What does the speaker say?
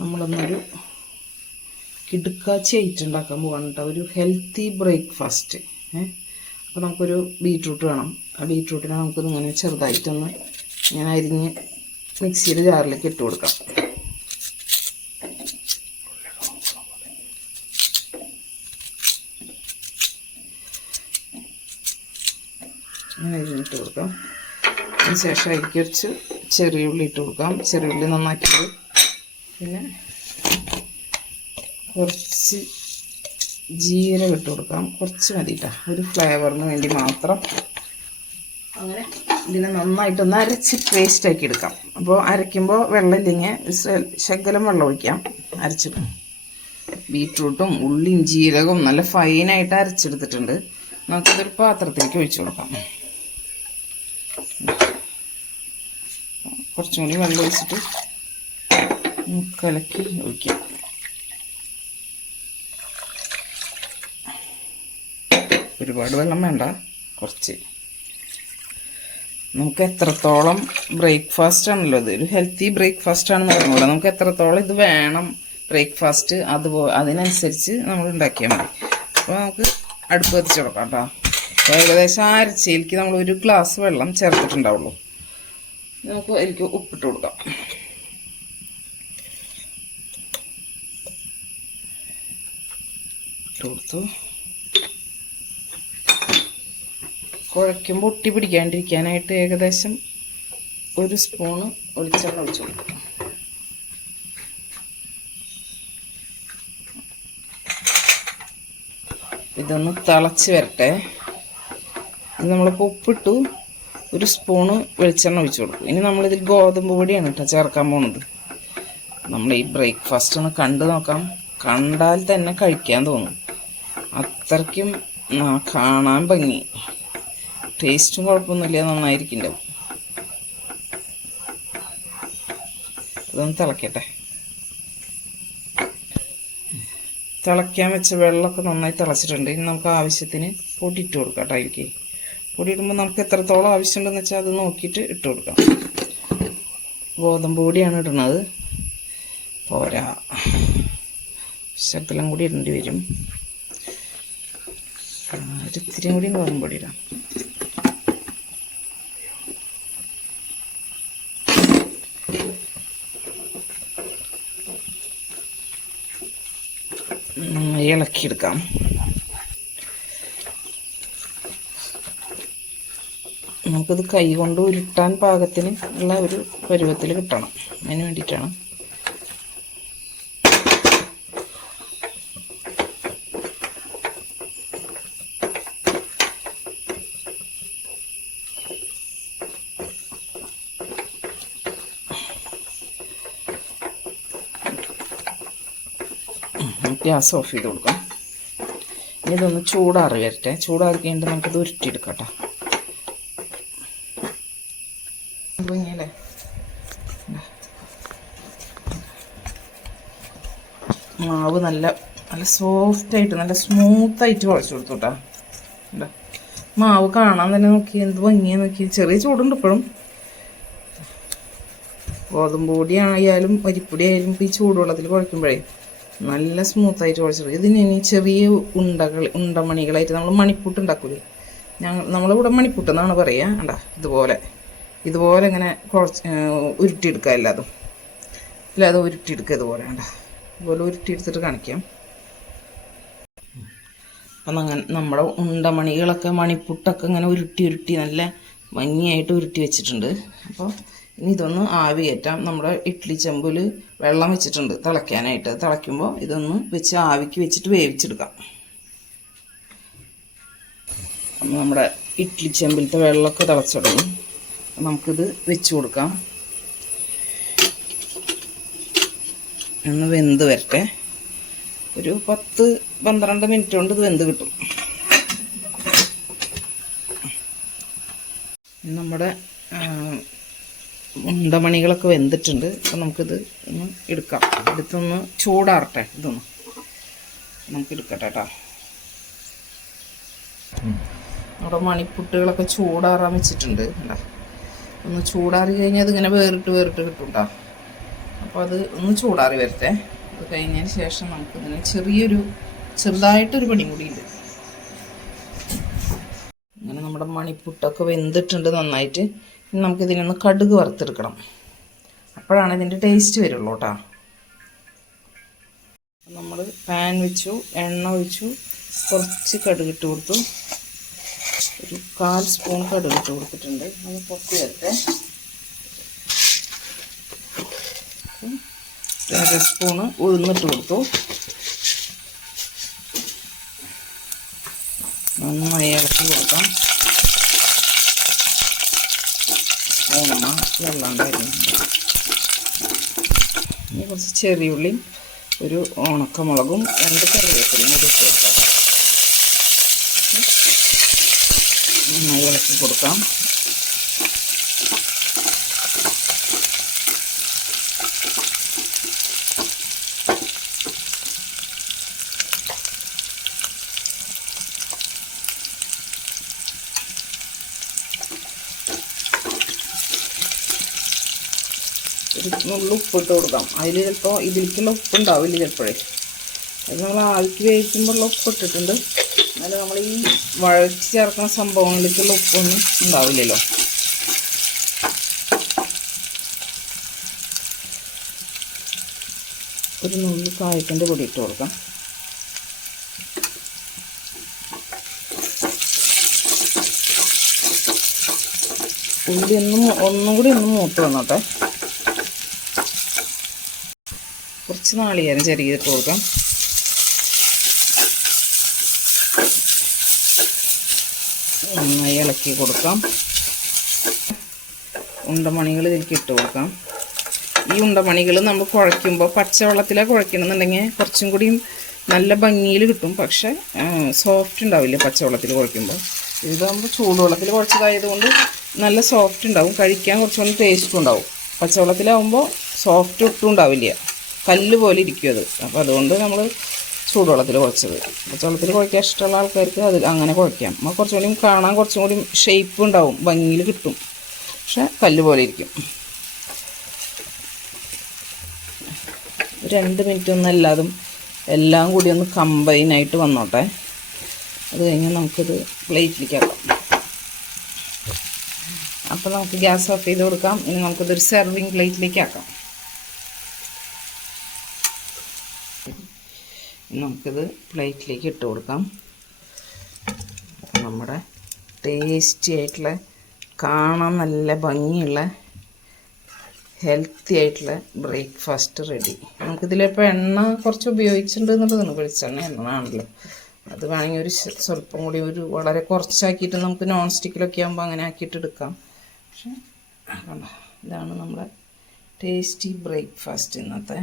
നമ്മളൊന്നൊരു കിടുക്കാച്ചി ഐറ്റം ഉണ്ടാക്കാൻ പോവാണ് കേട്ടോ. ഒരു ഹെൽത്തി ബ്രേക്ക്ഫാസ്റ്റ് ഏഹ് അപ്പോൾ നമുക്കൊരു ബീട്രൂട്ട് വേണം. ആ ബീട്രൂട്ടിനെ നമുക്കൊന്ന് ഇങ്ങനെ ചെറുതായിട്ടൊന്ന് ഇങ്ങനെ അരിഞ്ഞ് മിക്സിയിൽ ജാറിലേക്ക് ഇട്ട് കൊടുക്കാം. അരിഞ്ഞിട്ട് കൊടുക്കാം. അതിന് ശേഷം അതിലേക്ക് ചെറിയ ഉള്ളി ഇട്ട് കൊടുക്കാം. ചെറിയ ഉള്ളി നന്നാക്കിയിട്ട് പിന്നെ കുറച്ച് ജീരകം ഇട്ട് കൊടുക്കാം. കുറച്ച് മതി കേട്ടോ ഒരു ഫ്ലേവറിന് വേണ്ടി മാത്രം. അങ്ങനെ ഇതിനെ നന്നായിട്ടൊന്ന് അരച്ച് പേസ്റ്റ് ആക്കി എടുക്കാം. അപ്പോൾ അരയ്ക്കുമ്പോൾ വെള്ളം ഇല്ലെങ്കിൽ ശകലം വെള്ളം ഒഴിക്കാം. അരച്ചിട്ട് ബീട്രൂട്ടും ഉള്ളിയും ജീരകവും നല്ല ഫൈനായിട്ട് അരച്ചെടുത്തിട്ടുണ്ട്. നമുക്കിതൊരു പാത്രത്തിലേക്ക് ഒഴിച്ചു കൊടുക്കാം. കുറച്ചും കൂടി വെള്ളം ഒഴിച്ചിട്ട് കലക്കി ഒഴിക്കാം ഒരുപാട് വെള്ളം വേണ്ട കുറച്ച്. നമുക്ക് എത്രത്തോളം ബ്രേക്ക്ഫാസ്റ്റ് ആണല്ലോ ഇത്? ഒരു ഹെൽത്തി ബ്രേക്ക്ഫാസ്റ്റ് ആണെന്ന് പറഞ്ഞൂടെ നമുക്ക് എത്രത്തോളം ഇത് വേണം ബ്രേക്ക്ഫാസ്റ്റ് അതുപോലെ അതിനനുസരിച്ച് നമ്മൾ ഉണ്ടാക്കിയാൽ മതി. അപ്പോൾ നമുക്ക് അടുപ്പ് കത്തിച്ച് കൊടുക്കാം കേട്ടോ അപ്പോൾ ഏകദേശം ആ അരച്ചയിലേക്ക് നമ്മൾ ഒരു ഗ്ലാസ് വെള്ളം ചേർത്തിട്ടുണ്ടാവുള്ളൂ. നമുക്ക് എനിക്ക് ഉപ്പിട്ട് കൊടുക്കാം. ഇട്ട് കൊടുത്തു. കുഴയ്ക്കുമ്പോൾ ഒട്ടി പിടിക്കാണ്ടിരിക്കാനായിട്ട് ഏകദേശം ഒരു സ്പൂണ് വെളിച്ചെണ്ണ ഒഴിച്ചു കൊടുക്കും ഇതൊന്ന് തിളച്ച് വരട്ടെ. ഇത് നമ്മളിപ്പോൾ ഉപ്പിട്ടു ഒരു സ്പൂണ് വെളിച്ചെണ്ണ ഒഴിച്ചു കൊടുക്കും ഇനി നമ്മളിതിൽ ഗോതമ്പ് പൊടിയാണ് കേട്ടോ ചേർക്കാൻ പോകുന്നത് നമ്മൾ ഈ ബ്രേക്ക്ഫാസ്റ്റ് ഒന്ന് കണ്ടു നോക്കാം. കണ്ടാൽ തന്നെ കഴിക്കാൻ തോന്നും. അത്രയ്ക്കും കാണാൻ ഭംഗി. ടേസ്റ്റും കുഴപ്പമൊന്നുമില്ല നന്നായിരിക്കും ഇതൊന്ന് തിളക്കട്ടെ. തിളയ്ക്കാൻ വെച്ച വെള്ളമൊക്കെ നന്നായി തിളച്ചിട്ടുണ്ട്. ഇനി നമുക്ക് ആവശ്യത്തിന് പൊടി ഇട്ട് കൊടുക്കാം ടൈക്ക് പൊടി ഇടുമ്പോൾ നമുക്ക് എത്രത്തോളം ആവശ്യമുണ്ടെന്ന് വെച്ചാൽ അത് നോക്കിയിട്ട് ഇട്ട് കൊടുക്കാം. ഗോതമ്പ് പൊടിയാണ് ഇടുന്നത്. പോരാ. ശകലം കൂടി ഇടേണ്ടി വരും. ആ, ഒരു ഇത്തിരി കൂടി ഗോതമ്പ് പൊടി ഇടാം. ഇളക്കിയെടുക്കാം. നമുക്കിത് കൈ കൊണ്ട് ഉരുട്ടാൻ പാകത്തിന് ഉള്ള ഒരു പരുവത്തിൽ കിട്ടണം. അതിന് വേണ്ടിയിട്ടാണ്. ഗ്യാസ് ഓഫ് ചെയ്ത് കൊടുക്കാം. ഇനി ഇതൊന്ന് ചൂടാറി വരട്ടെ ചൂടാറി കഴിഞ്ഞിട്ട് നമുക്കിത് ഉരുട്ടിയെടുക്കാം കേട്ടോ മാവ് നല്ല നല്ല സോഫ്റ്റായിട്ട് നല്ല സ്മൂത്തായിട്ട് കുഴച്ച് കൊടുത്തു കേട്ടോ? മാവ് കാണാൻ തന്നെ നോക്കി എന്ത് ഭംഗിയാ നോക്കി. ചെറിയ ചൂടുണ്ട് ഇപ്പോഴും. ഗോതമ്പ് പൊടി ആയാലും അരിപ്പൊടി ആയാലും ഈ ചൂടുവെള്ളത്തിൽ കുഴക്കുമ്പോഴേ നല്ല സ്മൂത്തായിട്ട് കുഴച്ചത് ഇതിന് ഇനി ചെറിയ ഉണ്ടകൾ ഉണ്ടമണികളായിട്ട് നമ്മൾ മണിപ്പൂട്ട് ഉണ്ടാക്കൂലേ? ഞങ്ങൾ നമ്മളിവിടെ മണിപ്പൂട്ട് എന്നാണ് പറയുക കണ്ടാ ഇതുപോലെ. ഇതുപോലെ ഇങ്ങനെ കുഴച്ച് ഉരുട്ടിയെടുക്കുക എല്ലാതും. ഇല്ലാതെ ഉരുട്ടിയെടുക്കുക ഇതുപോലെ കണ്ടാ. ഇതുപോലെ ഉരുട്ടിയെടുത്തിട്ട് കാണിക്കാം. അപ്പം അങ്ങനെ നമ്മുടെ ഉണ്ടമണികളൊക്കെ മണിപ്പുട്ടൊക്കെ ഇങ്ങനെ ഉരുട്ടി ഉരുട്ടി നല്ല ഭംഗിയായിട്ട് ഉരുട്ടി വെച്ചിട്ടുണ്ട്. അപ്പോൾ ഇനി ഇതൊന്ന് ആവി കയറ്റാം. നമ്മുടെ ഇഡ്ഡലി ചെമ്പിൽ വെള്ളം വെച്ചിട്ടുണ്ട് തിളയ്ക്കാനായിട്ട്. തിളയ്ക്കുമ്പോൾ ഇതൊന്ന് വെച്ച് ആവിക്ക് വെച്ചിട്ട് വേവിച്ചെടുക്കാം. നമ്മുടെ ഇഡ്ഡലി ചെമ്പിലത്തെ വെള്ളമൊക്കെ തിളച്ചിടണം നമുക്കിത് വെച്ച് കൊടുക്കാം. ഒന്ന് വെന്ത് വരട്ടെ. ഒരു പത്ത് പന്ത്രണ്ട് മിനിറ്റ് കൊണ്ട് ഇത് വെന്ത് കിട്ടും. നമ്മുടെ ഉണ്ടമണികളൊക്കെ വെന്തിട്ടുണ്ട്. അപ്പം നമുക്കിത് ഒന്ന് എടുക്കാം. എടുത്തൊന്ന് ചൂടാറട്ടെ. ഇതൊന്ന് നമുക്ക് എടുക്കട്ടെ കേട്ടോ നമ്മുടെ മണിപ്പുട്ടുകളൊക്കെ ചൂടാറാൻ വെച്ചിട്ടുണ്ട്. കണ്ടോ? ഒന്ന് ചൂടാറി കഴിഞ്ഞാൽ അതിങ്ങനെ വേറിട്ട് വേറിട്ട് കിട്ടും കേട്ടോ അപ്പോൾ അത് ഒന്ന് ചൂടാറി വരട്ടെ. അത് കഴിഞ്ഞതിന് ശേഷം നമുക്ക് നമുക്കിതിന് ചെറിയൊരു ചെറുതായിട്ടൊരു പണി കൂടിയുണ്ട് അങ്ങനെ നമ്മുടെ മണിപ്പുട്ടൊക്കെ വെന്തിട്ടുണ്ട് നന്നായിട്ട്. നമുക്കിതിനൊന്ന് കടുക് വറുത്തെടുക്കണം. അപ്പോഴാണ് ഇതിന്റെ ടേസ്റ്റ് വരുള്ളൂ കേട്ടോ നമ്മൾ പാൻ വെച്ചു എണ്ണ ഒഴിച്ചു കുറച്ച് കടുക് ഇട്ട് കൊടുത്തു. ഒരു കാൽ സ്പൂൺ കടുക് ഇട്ട് കൊടുത്തിട്ടുണ്ട്. അത് പൊട്ടി വരട്ടെ. അര സ്പൂണ് ഉഴുന്നിട്ട് കൊടുത്തു. നന്നായി ഇളക്കി കൊടുക്കാം. ഓണ വെള്ളം ഉണ്ടായിരുന്നുണ്ട് ഇനി കുറച്ച് ചെറിയുള്ളിയും ഒരു ഉണക്കമുളകും രണ്ട് കറിവേപ്പിലയും കൂടി ഇട്ട് കൊടുക്കാം. നന്നായി ഇളക്കി കൊടുക്കാം. നുള്ളു ഉപ്പിട്ട് കൊടുക്കാം. അതിൽ ചിലപ്പോൾ ഇതിലേക്കുള്ള ഉപ്പുണ്ടാവില്ല ചിലപ്പോഴേ. അത് നമ്മൾ ആൾക്ക് വേവിക്കുമ്പോഴുള്ള ഉപ്പ് ഇട്ടിട്ടുണ്ട്. എന്നാലും നമ്മൾ ഈ വഴറ്റി ചേർക്കുന്ന സംഭവങ്ങളിലേക്കുള്ള ഉപ്പൊന്നും ഉണ്ടാവില്ലല്ലോ. ഒരു നുള്ളി കായത്തിന്റെ പൊടി ഇട്ട് കൊടുക്കാം. ഉള്ളി ഒന്നും ഒന്നും കൂടി ഒന്ന് മൂത്ത് വന്നോട്ടെ. കുറച്ച് നാളികേരം ചെറിയത് കൊടുക്കാം നന്നായി ഇളക്കി കൊടുക്കാം. ഉണ്ടമണികൾ ഇതിലേക്ക് ഇട്ട് കൊടുക്കാം. ഈ ഉണ്ടമണികൾ നമ്മൾ കുഴയ്ക്കുമ്പോൾ പച്ചവെള്ളത്തിലാണ് കുഴയ്ക്കണമെന്നുണ്ടെങ്കിൽ കുറച്ചും കൂടിയും നല്ല ഭംഗിയിൽ കിട്ടും. പക്ഷേ സോഫ്റ്റ് ഉണ്ടാവില്ല പച്ചവെള്ളത്തിൽ കുഴയ്ക്കുമ്പോൾ? ഇതാകുമ്പോൾ ചൂടുവെള്ളത്തിൽ കുഴച്ചതായതുകൊണ്ട് നല്ല സോഫ്റ്റ് ഉണ്ടാവും. കഴിക്കാൻ കുറച്ചുകൂടി ടേസ്റ്റും ഉണ്ടാവും. പച്ചവെള്ളത്തിലാവുമ്പോൾ സോഫ്റ്റ് ഒട്ടും ഉണ്ടാവില്ല. കല്ല് പോലെ ഇരിക്കും അത്. അപ്പോൾ അതുകൊണ്ട് നമ്മൾ ചൂടുവെള്ളത്തിൽ കുഴച്ചത്. പച്ചവെള്ളത്തിൽ കുഴക്കാൻ ഇഷ്ടമുള്ള ആൾക്കാർക്ക് അതിൽ അങ്ങനെ കുഴക്കാം. അപ്പോൾ കുറച്ചും കൂടി കാണാൻ കുറച്ചും കൂടി ഷേപ്പ് ഉണ്ടാവും. ഭംഗിയിൽ കിട്ടും. പക്ഷെ കല്ല് പോലെ ഇരിക്കും. രണ്ട് മിനിറ്റ് ഒന്നും അല്ലാതും എല്ലാം കൂടി ഒന്ന് കമ്പൈനായിട്ട് വന്നോട്ടെ. അത് കഴിഞ്ഞ് നമുക്കിത് പ്ലേറ്റിലേക്ക് ആക്കാം അപ്പോൾ നമുക്ക് ഗ്യാസ് ഓഫ് ചെയ്ത് കൊടുക്കാം. ഇനി നമുക്കിതൊരു സെർവിങ് പ്ലേറ്റിലേക്ക് ആക്കാം. നമുക്കിത് പ്ലേറ്റിലേക്ക് ഇട്ട് കൊടുക്കാം. നമ്മുടെ ടേസ്റ്റി ആയിട്ടുള്ള കാണാൻ നല്ല ഭംഗിയുള്ള ഹെൽത്തി ആയിട്ടുള്ള ബ്രേക്ക്ഫാസ്റ്റ് റെഡി നമുക്കിതിലിപ്പോൾ എണ്ണ കുറച്ച് ഉപയോഗിച്ചിട്ടുണ്ട് എന്നുള്ളതാണ് വെളിച്ചെണ്ണ എന്നതാണല്ലോ അത് വേണമെങ്കിൽ ഒരു സ്വല്പം കൂടി ഒരു വളരെ കുറച്ചാക്കിയിട്ട് നമുക്ക് നോൺ സ്റ്റിക്കിലൊക്കെ ആകുമ്പോൾ അങ്ങനെ ആക്കിയിട്ട് എടുക്കാം. പക്ഷേ ഇതാണ് നമ്മുടെ ടേസ്റ്റി ബ്രേക്ക്ഫാസ്റ്റ് ഇന്നത്തെ